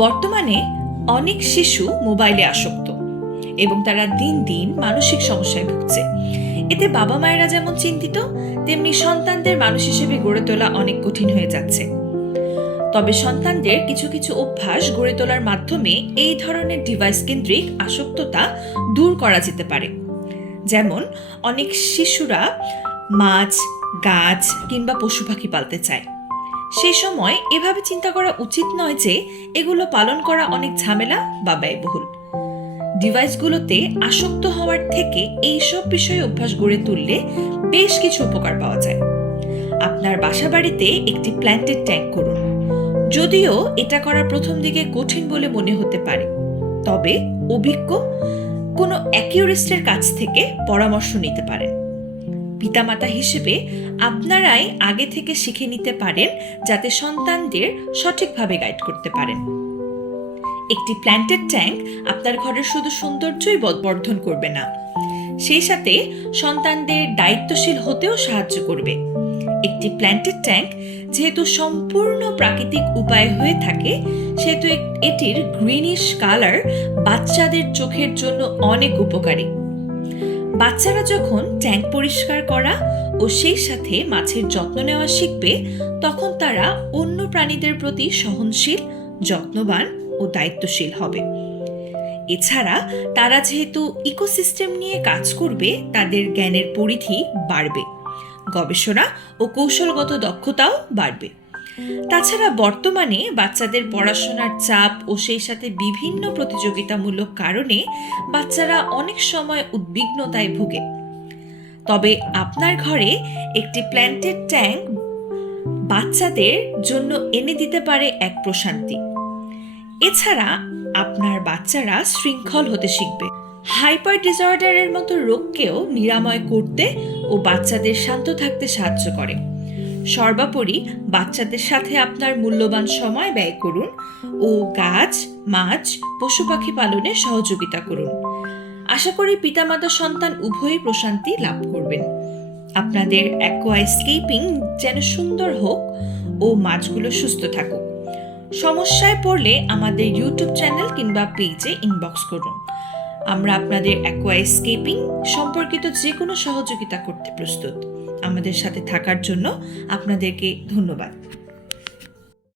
বর্তমানে অনেক শিশু মোবাইলে আসক্ত এবং তারা দিন দিন মানসিক সমস্যায় ভুগছে। এতে বাবা মায়েরা যেমন চিন্তিত, তেমনি সন্তানদের মানুষ হিসেবে গড়ে তোলা অনেক কঠিন হয়ে যাচ্ছে। তবে সন্তানদের কিছু কিছু অভ্যাস গড়ে তোলার মাধ্যমে এই ধরনের ডিভাইস কেন্দ্রিক আসক্ততা দূর করা যেতে পারে। যেমন, অনেক শিশুরা মাছ, গাছ কিংবা পশু পাখি পালতে চায়। সেই সময় এভাবে চিন্তা করা উচিত নয় যে এগুলো পালন করা অনেক ঝামেলা বা ব্যয়বহুল। ডিভাইসগুলোতে আসক্ত হওয়ার থেকে এই সব বিষয়ে অভ্যাস গড়ে তুললে বেশ কিছু উপকার পাওয়া যায়। আপনার বাসা বাড়িতে একটি প্ল্যান্টেড ট্যাঙ্ক করুন। যদিও এটা করা প্রথম দিকে কঠিন বলে মনে হতে পারে। তবে অভিজ্ঞ কোনো অ্যাকিউরিস্টের কাছ থেকে পরামর্শ নিতে পারেন। পিতামাতা হিসেবে আপনারাই আগে থেকে শিখে নিতে পারেন যাতে সন্তানদের সঠিকভাবে গাইড করতে পারেন। একটি প্ল্যান্টেড ট্যাঙ্ক আপনার ঘরের শুধু সৌন্দর্যই বর্ধন করবে না। সেই সাথে সন্তানদের দায়িত্বশীল হতেও সাহায্য করবে। একটি প্ল্যান্টেড ট্যাঙ্ক যেহেতু সম্পূর্ণ প্রাকৃতিক উপায় হয়ে থাকে, সেহেতু এটির গ্রিনিশ কালার বাচ্চাদের চোখের জন্য অনেক উপকারী। বাচ্চারা যখন ট্যাঙ্ক পরিষ্কার করা ও সেই সাথে মাছের যত্ন নেওয়া শিখবে, তখন তারা অন্য প্রাণীদের প্রতি সহনশীল, যত্নবান ও দায়িত্বশীল হবে। এছাড়া তারা যেহেতু ইকোসিস্টেম নিয়ে কাজ করবে, তাদের জ্ঞানের পরিধি বাড়বে। গবেষণা ও কৌশলগত দক্ষতাও বাড়বে। তাছাড়া বর্তমানে বাচ্চাদের পড়াশোনার চাপ ও সেই সাথে বিভিন্ন প্রতিযোগিতামূলক কারণে বাচ্চারা অনেক সময় উদ্বিগ্নতায় ভুগে। তবে আপনার ঘরে একটি প্ল্যান্টেড ট্যাঙ্ক বাচ্চাদের জন্য এনে দিতে পারে এক প্রশান্তি। এছাড়া আপনার বাচ্চারা শৃঙ্খল হতে শিখবে। হাইপার ডিসঅর্ডারের মতো রোগকেও নিরাময় করতে ও বাচ্চাদের শান্ত থাকতে সাহায্য করে। সর্বোপরি বাচ্চাদের সাথে আপনার মূল্যবান সময় ব্যয় করুন ও গাছ, মাছ, পশু পাখি পালনে সহযোগিতা করুন। আশা করি পিতামাতা সন্তান উভয়ই প্রশান্তি লাভ করবেন। আপনাদের অ্যাকোয়াস্কেপিং যেন সুন্দর হোক ও মাছগুলো সুস্থ থাকুক। সমস্যায় পড়লে আমাদের ইউটিউব চ্যানেল কিংবা পেজে ইনবক্স করুন। আমরা আপনাদের অ্যাকোয়াস্কেপিং সম্পর্কিত যে কোনো সহযোগিতা করতে প্রস্তুত। আমাদের সাথে থাকার জন্য আপনাদেরকে ধন্যবাদ।